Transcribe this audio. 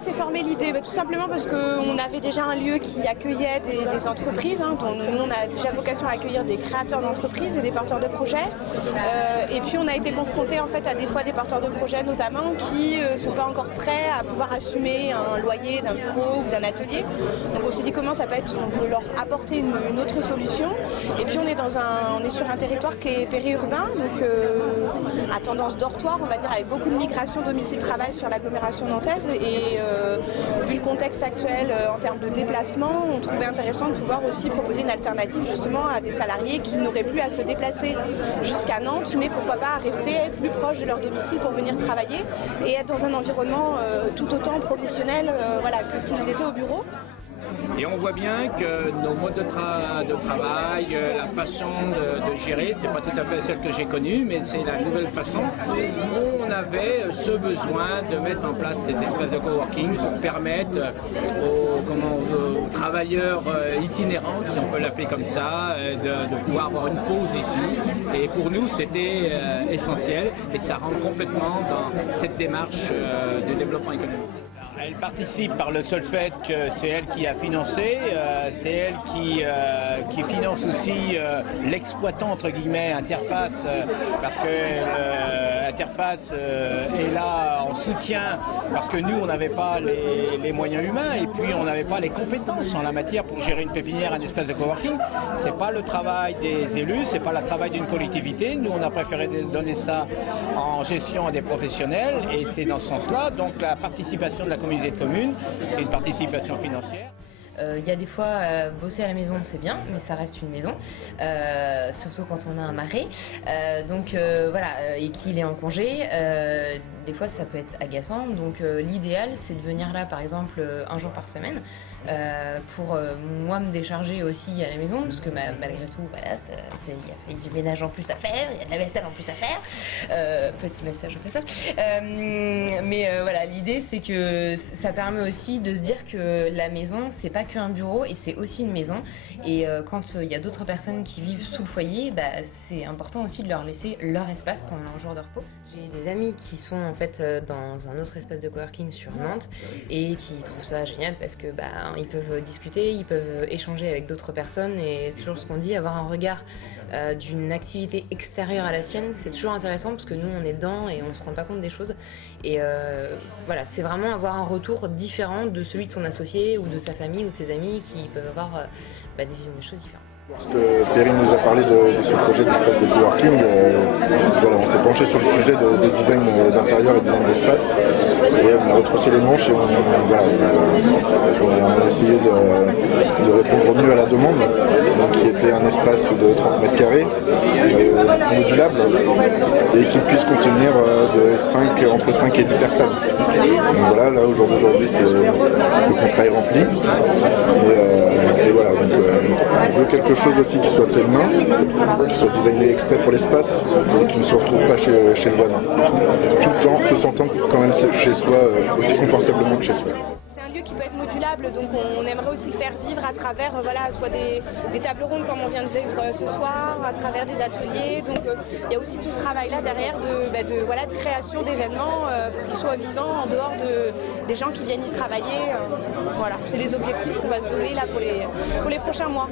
s'est formée l'idée? Tout simplement parce qu'on avait déjà un lieu qui accueillait des entreprises, dont nous on a déjà vocation à accueillir des créateurs d'entreprises et des porteurs de projets. Et puis on a été confrontés en fait à des fois des porteurs de projets notamment qui ne sont pas encore prêts à pouvoir assumer un loyer d'un bureau ou d'un atelier. Donc on s'est dit comment ça peut être, on peut leur apporter une autre solution. Et puis on est sur un territoire qui est périurbain, donc à tendance dortoir on va dire, avec beaucoup de migration domicile-travail sur l'agglomération nantaise. Et vu le contexte actuel en termes de déplacement, on trouvait intéressant de pouvoir aussi proposer une alternative justement à des salariés qui n'auraient plus à se déplacer jusqu'à Nantes, mais pourquoi pas à rester plus proche de leur domicile pour venir travailler et être dans un environnement tout autant professionnel que s'ils étaient au bureau. Et on voit bien que nos modes de travail, la façon de gérer, c'est pas tout à fait celle que j'ai connue, mais c'est la nouvelle façon. On avait ce besoin de mettre en place cet espace de coworking pour permettre aux travailleurs itinérants, si on peut l'appeler comme ça, de pouvoir avoir une pause ici. Et pour nous, c'était essentiel et ça rentre complètement dans cette démarche de développement économique. Elle participe par le seul fait que c'est elle qui a financé, c'est elle qui finance aussi l'exploitant entre guillemets Interface, parce que Interface est là en soutien, parce que nous on n'avait pas les moyens humains et puis on n'avait pas les compétences en la matière pour gérer une pépinière, un espace de coworking. C'est pas le travail des élus, c'est pas le travail d'une collectivité. Nous on a préféré donner ça en gestion à des professionnels et c'est dans ce sens-là. Donc la participation de la communauté de communes, c'est une participation financière. Il y a des fois, bosser à la maison c'est bien, mais ça reste une maison, surtout quand on a un mari. Et qu'il est en congé, des fois ça peut être agaçant. Donc l'idéal c'est de venir là par exemple un jour par semaine pour moi me décharger aussi à la maison, parce que malgré tout, il y a du ménage en plus à faire, il y a de la vaisselle en plus à faire, petit message au passage. L'idée c'est que ça permet aussi de se dire que la maison c'est pas qu'un bureau et c'est aussi une maison. Et quand il y a d'autres personnes qui vivent sous le foyer, c'est important aussi de leur laisser leur espace pendant leur jour de repos. J'ai des amis qui sont en fait dans un autre espace de coworking sur Nantes et qui trouvent ça génial parce que ils peuvent discuter, ils peuvent échanger avec d'autres personnes et c'est toujours ce qu'on dit, avoir un regard d'une activité extérieure à la sienne, c'est toujours intéressant parce que nous on est dedans et on se rend pas compte des choses. Et c'est vraiment avoir un retour différent de celui de son associé ou de sa famille ou de ses amis qui peuvent avoir des visions des choses différentes. Lorsque Perrine nous a parlé de ce projet d'espace de coworking, on s'est penché sur le sujet de design d'intérieur et design d'espace. Et on a retroussé les manches et on a essayé de répondre au mieux à la demande, qui était un espace de 30 mètres carrés, modulable, et qui puisse contenir entre 5 et 10 personnes. Donc voilà, là au jour d'aujourd'hui, le contrat est rempli. Et voilà, donc on veut quelque chose aussi qui soit fait de main, qui soit designé exprès pour l'espace, et qui ne se retrouve pas chez le voisin. Tout en se sentant quand même chez soi, aussi confortablement que chez soi. C'est un lieu qui peut être modulable, donc on aimerait aussi le faire vivre à travers soit des tables rondes comme on vient de vivre ce soir, à travers des ateliers. Donc il y a aussi tout ce travail-là derrière de création d'événements pour qu'ils soient vivants en dehors des gens qui viennent y travailler. C'est les objectifs qu'on va se donner là pour les prochains mois.